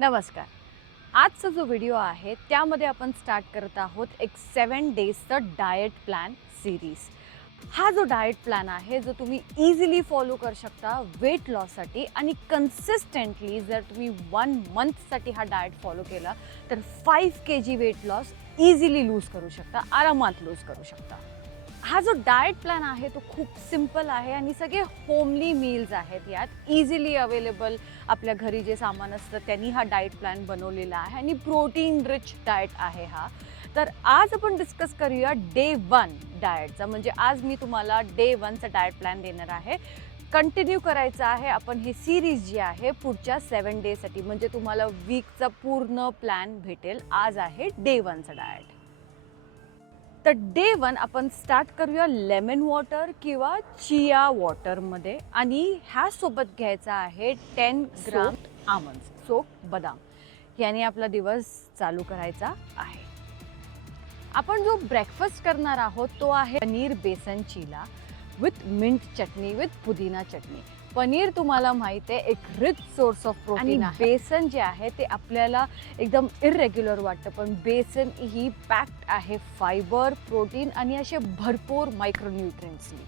नमस्कार. आजचा जो व्हिडिओ आहे त्यामध्ये आपण स्टार्ट करत आहोत एक 7 डेजचा डाएट प्लॅन सिरीज. हा जो डाएट प्लॅन आहे जो तुम्ही इझिली फॉलो करू शकता वेट लॉससाठी आणि कन्सिस्टंटली जर तुम्ही 1 मंथसाठी हा डाएट फॉलो केला तर 5 kg weight loss easily lose करू शकता, आरामात लूज करू शकता. हा जो डाएट प्लॅन आहे तो खूप सिंपल आहे आणि सगळे होमली मील्स आहेत. यात इझिली अवेलेबल आपल्या घरी जे सामान असतं त्यांनी हा डाएट प्लॅन बनवलेला आहे आणि प्रोटीन रिच डाएट आहे हा. तर आज आपण डिस्कस करूया डे 1 डाएटचा. म्हणजे आज मी तुम्हाला डे 1चा डाएट प्लॅन देणार आहे. कंटिन्यू करायचं आहे आपण ही सिरीज जी आहे पुढच्या 7 डेजसाठी. म्हणजे तुम्हाला वीकचा पूर्ण प्लॅन भेटेल. आज आहे डे 1चा डाएट. तर डे 1 आपण स्टार्ट करूया लेमन वॉटर किंवा चिया वॉटरमध्ये आणि ह्यासोबत घ्यायचा आहे 10 ग्राम आमंड्स, सोक्ड बदाम. याने आपला दिवस चालू करायचा आहे. आपण जो ब्रेकफास्ट करणार आहोत तो आहे पनीर बेसन चीला विथ मिंट चटणी विथ पुदिना चटणी. पनीर तुम्हाला माहिती आहे एक रिच सोर्स ऑफ प्रोटीन आहे. बेसन जे आहे ते आपल्याला एकदम इरेग्युलर वाटतं पण बेसन ही पॅक्ड आहे फायबर, प्रोटीन आणि असे भरपूर मायक्रोन्यूट्रिएंट्सनी.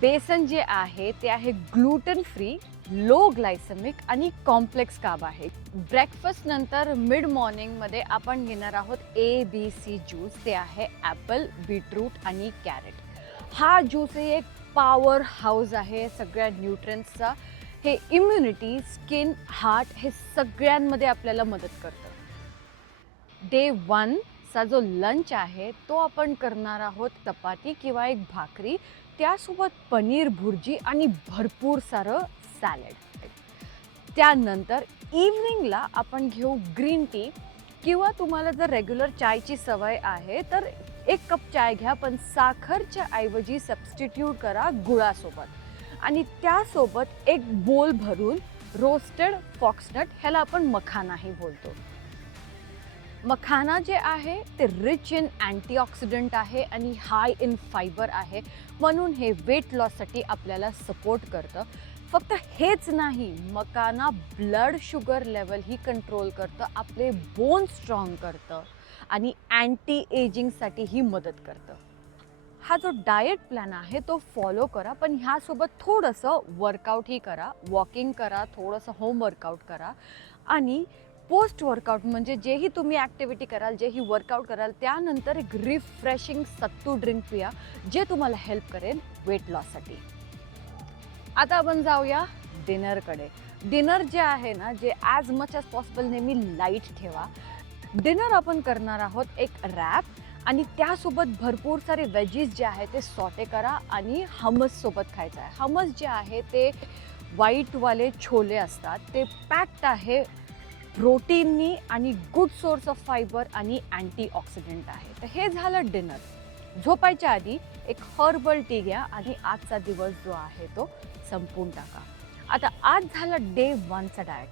बेसन जे आहे ते आहे ग्लुटन फ्री, लो ग्लायसेमिक आणि कॉम्प्लेक्स कार्ब आहे. ब्रेकफास्ट नंतर मिड मॉर्निंगमध्ये आपण घेणार आहोत ABC ज्यूस. ते आहे ॲपल, बीटरूट आणि कॅरेट. हा ज्यूस एक पॉवर हाऊस आहे सगळ्या न्यूट्रिएंट्सचा. हे इम्युनिटी, स्किन, हार्ट हे सगळ्यांमध्ये आपल्याला मदत करतं. डे 1चा जो लंच आहे तो आपण करणार आहोत चपाती किंवा एक भाकरी, त्यासोबत पनीर भुर्जी आणि भरपूर सारं सॅलड. त्यानंतर इव्हनिंगला आपण घेऊ ग्रीन टी किंवा तुम्हाला जर रेग्युलर चायची सवय आहे तर 1 कप चाय घ्या पण साखरच्या ऐवजी सबस्टिट्यूट करा गुळासोबत आणि त्यासोबत एक बोल भरून रोस्टेड फॉक्सनट, ह्याला आपण मखानाही बोलतो. मखाना जे आहे ते रिच इन अँटीऑक्सिडंट आहे आणि हाय इन फायबर आहे म्हणून हे वेट लॉससाठी आपल्याला सपोर्ट करतं. फक्त हेच नाही, मखाना ब्लड शुगर लेवल ही कंट्रोल करतं, आपले बोन स्ट्रॉंग करतं आणि अँटी एजिंगसाठीही मदत करतं. हा जो डाएट प्लॅन आहे तो फॉलो करा पण ह्यासोबत थोडंसं वर्कआउटही करा. वॉकिंग करा, थोडंसं होम वर्कआउट करा आणि पोस्ट वर्कआउट म्हणजे जेही तुम्ही ॲक्टिव्हिटी कराल, जेही वर्कआउट कराल त्यानंतर एक रिफ्रेशिंग सत्तू ड्रिंक पिया जे तुम्हाला हेल्प करेल वेट लॉससाठी. आता आपण जाऊया डिनरकडे. डिनर जे आहे ना, जे ॲज मच ॲज पॉसिबल नेहमी लाईट ठेवा. डिनर आपण करणार आहोत एक रॅप आणि त्यासोबत भरपूर सारे वेजीस जे आहे ते सॉटे करा आणि हमससोबत खायचं आहे. हमस जे आहे ते व्हाईटवाले छोले असतात, ते पॅक्ड आहे प्रोटीननी आणि गुड सोर्स ऑफ फायबर आणि अँटीऑक्सिडंट आहे. तर हे झालं डिनर. झोपायच्या आधी एक हर्बल टी घ्या आणि आजचा दिवस जो आहे तो संपून टाका. आता आज झाला डे 1चा डाएट.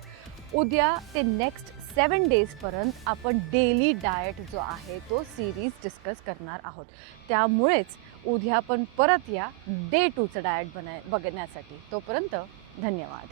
उद्या ते नेक्स्ट 7 डेजपर्यंत आपण डेली डाएट जो आहे तो सिरीज डिस्कस करणार आहोत. त्यामुळेच उद्या आपण परत या डे 2चं डाएट बघण्यासाठी. तोपर्यंत धन्यवाद.